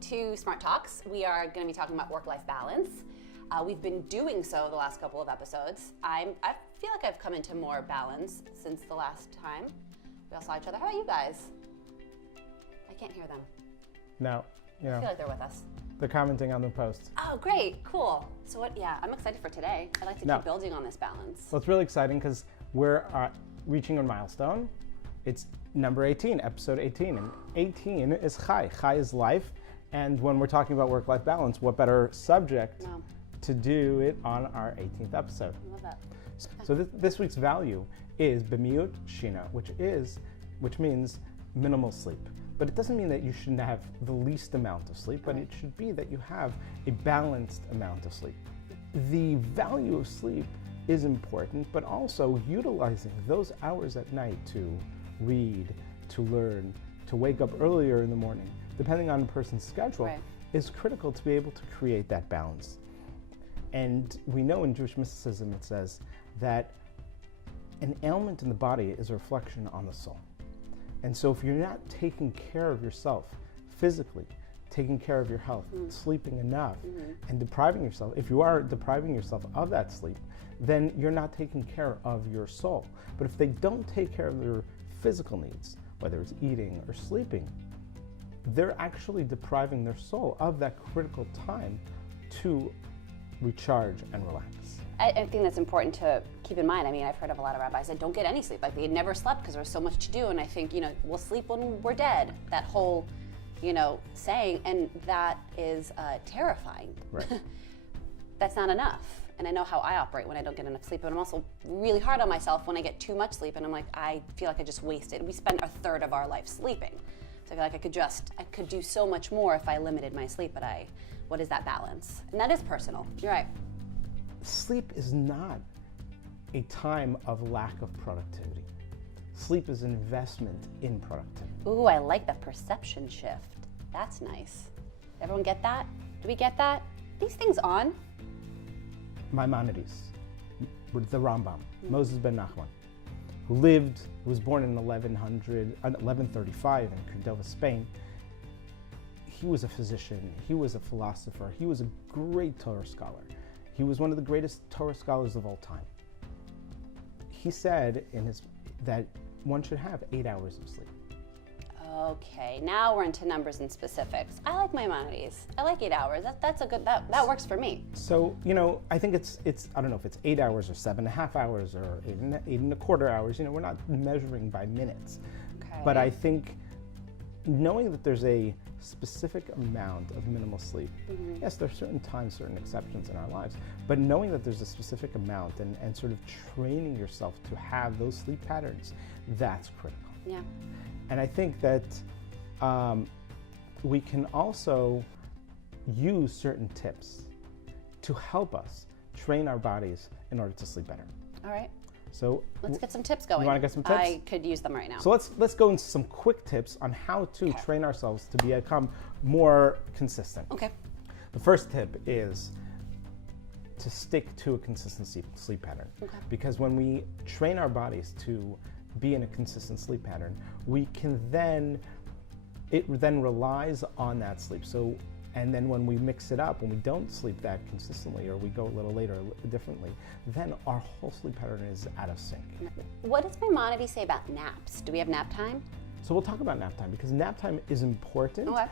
to Smart Talks. We are going to be talking about work-life balance. We've been doing so the last couple of episodes. I feel like I've come into more balance since the last time we all saw each other. How about you guys? I can't hear them. No, you know, I feel like they're with us. they're commenting on the post. Oh, great, cool. So I'm excited for today. I'd like to keep building on this balance. Well, it's really exciting because we're reaching a milestone. It's number 18, episode 18, and 18 is Chai. Chai is life, and when we're talking about work-life balance, what better subject to do it on our 18th episode? I love that. So this week's value is b'miut shina, which means minimal sleep. But it doesn't mean that you shouldn't have the least amount of sleep, but it should be that you have a balanced amount of sleep. The value of sleep is important, but also utilizing those hours at night to read, to learn, to wake up earlier in the morning, depending on a person's schedule, is critical to be able to create that balance. And we know in Jewish mysticism it says that an ailment in the body is a reflection on the soul. And so if you're not taking care of yourself physically, taking care of your health, sleeping enough, and depriving yourself, if you are depriving yourself of that sleep, then you're not taking care of your soul. But if they don't take care of their physical needs, whether it's eating or sleeping, they're actually depriving their soul of that critical time to recharge and relax. I think that's important to keep in mind. I mean, I've heard of a lot of rabbis that don't get any sleep. Like they never slept because there was so much to do. And I think, we'll sleep when we're dead. That whole, saying, and that is terrifying. Right. That's not enough. And I know how I operate when I don't get enough sleep. But I'm also really hard on myself when I get too much sleep. And I'm like, I feel like I just wasted. We spend a third of our life sleeping. So I feel like I could do so much more if I limited my sleep. But what is that balance? And that is personal. You're right. Sleep is not a time of lack of productivity. Sleep is an investment in productivity. Ooh, I like the perception shift. That's nice. Everyone get that? Do we get that? These things on? Maimonides, with the Rambam, Moses ben Nachman, who was born in 1135 in Cordova, Spain. He was a physician, he was a philosopher, he was a great Torah scholar. He was one of the greatest Torah scholars of all time. He said that one should have 8 hours of sleep. Okay, now we're into numbers and specifics. I like Maimonides. I like 8 hours. That's a good, that works for me. So, I think it's I don't know if it's 8 hours or 7.5 hours or 8.25 hours. We're not measuring by minutes. Okay. But I think knowing that there's a specific amount of minimal sleep, yes, there are certain times, certain exceptions in our lives, but knowing that there's a specific amount and sort of training yourself to have those sleep patterns, that's critical. Yeah. And I think that we can also use certain tips to help us train our bodies in order to sleep better. All right. So let's get some tips going. You want to get some tips? I could use them right now. So let's go into some quick tips on how to train ourselves to become more consistent. Okay. The first tip is to stick to a consistent sleep pattern. Okay. Because when we train our bodies to be in a consistent sleep pattern, it then relies on that sleep. And then when we mix it up, when we don't sleep that consistently or we go a little later differently, then our whole sleep pattern is out of sync. What does Maimonides say about naps? Do we have nap time? So we'll talk about nap time because nap time is important. Okay.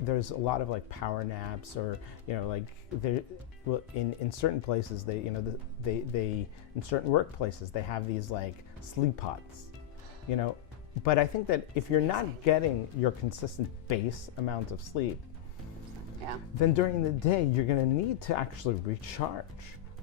There's a lot of like power naps or, in certain places, in certain workplaces, they have these like sleep pods, But I think that if you're not getting your consistent base amount of sleep, then during the day you're going to need to actually recharge.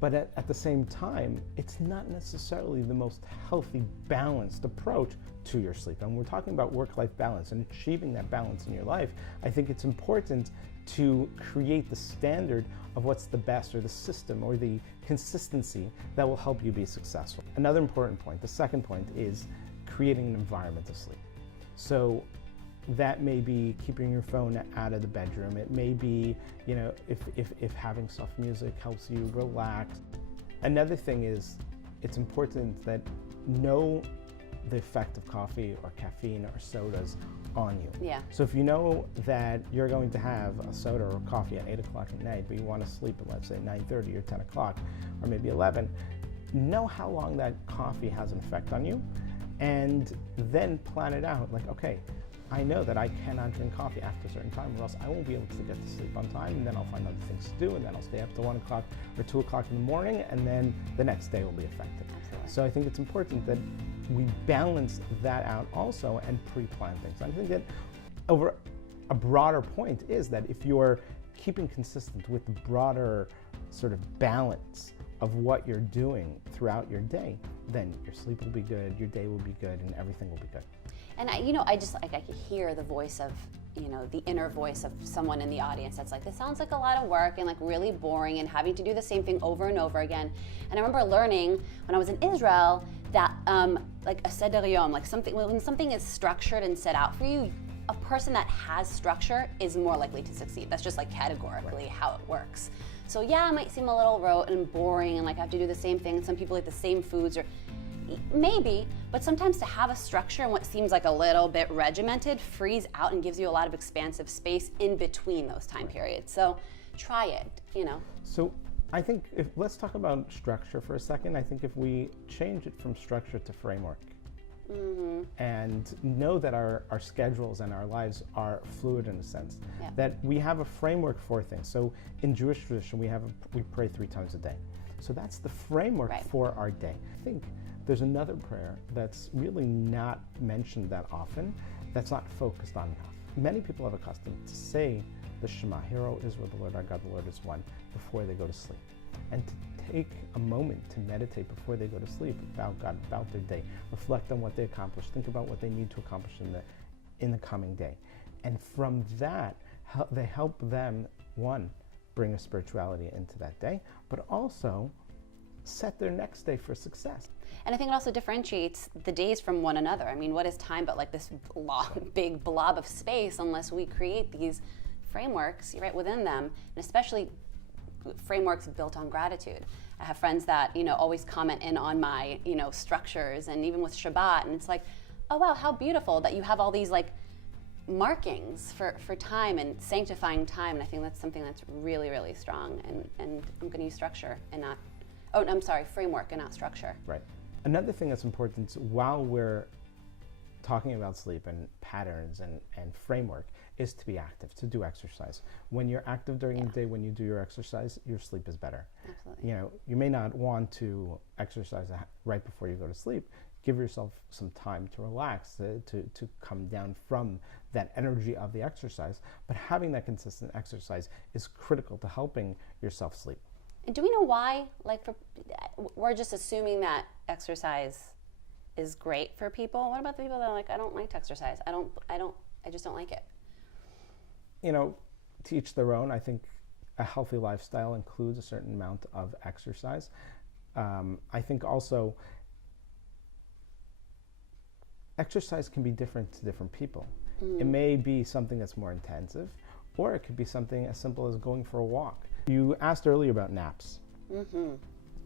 But at the same time, it's not necessarily the most healthy, balanced approach to your sleep. And we're talking about work-life balance and achieving that balance in your life. I think it's important to create the standard of what's the best or the system or the consistency that will help you be successful. Another important point, the second point, is creating an environment of sleep. So that may be keeping your phone out of the bedroom. It may be, if having soft music helps you relax. Another thing is it's important that know the effect of coffee or caffeine or sodas on you. Yeah. So if you know that you're going to have a soda or coffee at 8 o'clock at night, but you want to sleep at, let's say, 9:30 or 10 o'clock, or maybe 11, know how long that coffee has an effect on you, and then plan it out. Like, okay, I know that I cannot drink coffee after a certain time, or else I won't be able to get to sleep on time, and then I'll find other things to do, and then I'll stay up to 1 o'clock or 2 o'clock in the morning, and then the next day will be affected. Absolutely. So I think it's important that we balance that out also and pre-plan things. I think that over a broader point is that if you're keeping consistent with the broader sort of balance of what you're doing throughout your day, then your sleep will be good, your day will be good, and everything will be good. And I just like, I could hear the voice of, the inner voice of someone in the audience that's like, this sounds like a lot of work and like really boring and having to do the same thing over and over again. And I remember learning when I was in Israel that like a seder yom, like when something is structured and set out for you, a person that has structure is more likely to succeed. That's just like categorically how it works. So yeah, it might seem a little rote and boring and like I have to do the same thing, and some people eat the same foods, or maybe, but sometimes to have a structure and what seems like a little bit regimented frees out and gives you a lot of expansive space in between those time periods. So try it, So I think let's talk about structure for a second. I think if we change it from structure to framework, and know that our schedules and our lives are fluid in a sense, that we have a framework for things. So in Jewish tradition, we pray 3 times a day. So that's the framework for our day. I think there's another prayer that's really not mentioned that often, that's not focused on enough. Many people have accustomed to say the Shema, "Hear, O Israel, the Lord our God, the Lord is one," before they go to sleep. And to take a moment to meditate before they go to sleep about God, about their day, reflect on what they accomplished, think about what they need to accomplish in the coming day. And from that, they help them, one, bring a spirituality into that day, but also set their next day for success. And I think it also differentiates the days from one another. I mean, what is time but like this long, big blob of space unless we create these frameworks, right, within them, and especially frameworks built on gratitude. I have friends that, always comment in on my, structures, and even with Shabbat, and it's like, oh wow, how beautiful that you have all these like markings for time and sanctifying time. And I think that's something that's really, really strong, and I'm going to use structure and not, framework and not structure. Right. Another thing that's important while we're talking about sleep and patterns and framework is to be active, to do exercise. When you're active during the day, when you do your exercise, your sleep is better. Absolutely. You may not want to exercise right before you go to sleep. Give yourself some time to relax, to come down from that energy of the exercise. But having that consistent exercise is critical to helping yourself sleep. And do we know why? Like, we're just assuming that exercise is great for people. What about the people that are like, I don't like to exercise. I just don't like it. To each their own. I think a healthy lifestyle includes a certain amount of exercise. I think also exercise can be different to different people. It may be something that's more intensive, or it could be something as simple as going for a walk. You asked earlier about naps.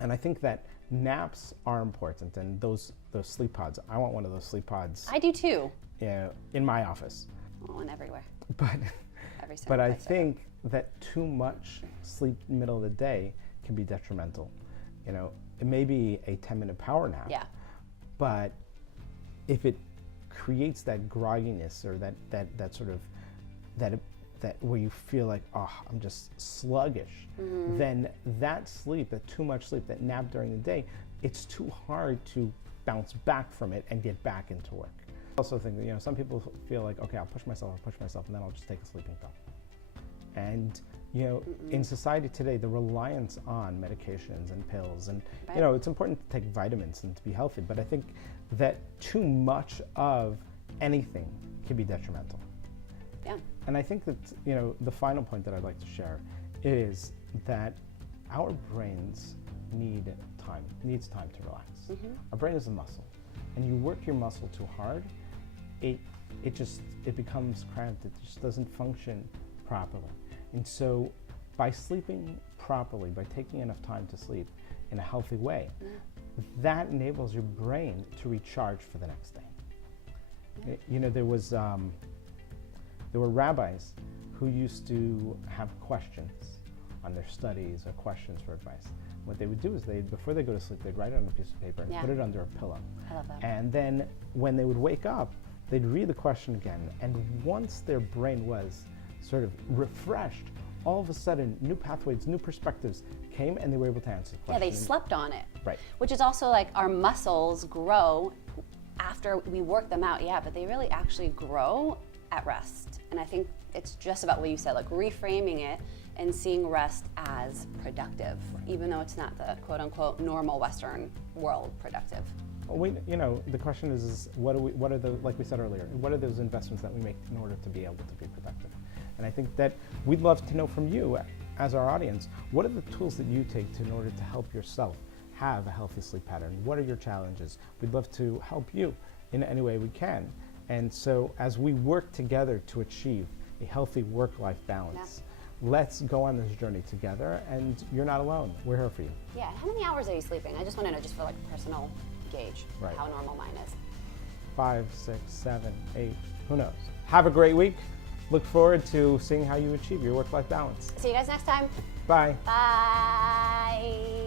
And I think that naps are important, and those sleep pods. I want one of those sleep pods. I do too. In my office. Oh, and everywhere. But I think that too much sleep in the middle of the day can be detrimental. It may be a 10-minute power nap. Yeah. But if it creates that grogginess or that sort of that where you feel like, oh, I'm just sluggish, then that sleep, that too much sleep, that nap during the day, it's too hard to bounce back from it and get back into work. I also think that, some people feel like, okay, I'll push myself, and then I'll just take a sleeping pill. And, in society today, the reliance on medications and pills, and, it's important to take vitamins and to be healthy, but I think that too much of anything can be detrimental. Yeah. And I think that, the final point that I'd like to share is that our brains needs time to relax. Our brain is a muscle, and you work your muscle too hard, it becomes cramped. It just doesn't function properly. And so by sleeping properly, by taking enough time to sleep in a healthy way, that enables your brain to recharge for the next day. You know, there were rabbis who used to have questions on their studies or questions for advice. What they would do is before they go to sleep, they'd write it on a piece of paper and put it under a pillow. I love that. And then when they would wake up, they'd read the question again. And once their brain was sort of refreshed, all of a sudden, new pathways, new perspectives came, and they were able to answer the question. Yeah, they slept on it. Right. Which is also like our muscles grow after we work them out, yeah, but they really actually grow at rest. And I think it's just about what you said, like reframing it and seeing rest as productive, even though it's not the quote unquote normal Western world productive. Well, you know, the question is what are the, like we said earlier, what are those investments that we make in order to be able to be productive? And I think that we'd love to know from you as our audience, what are the tools that you take in order to help yourself have a healthy sleep pattern? What are your challenges? We'd love to help you in any way we can. And so as we work together to achieve a healthy work-life balance, let's go on this journey together, and you're not alone. We're here for you. Yeah, how many hours are you sleeping? I just want to know, just for like personal gauge, how normal mine is. 5, 6, 7, 8, who knows? Have a great week. Look forward to seeing how you achieve your work-life balance. See you guys next time. Bye. Bye.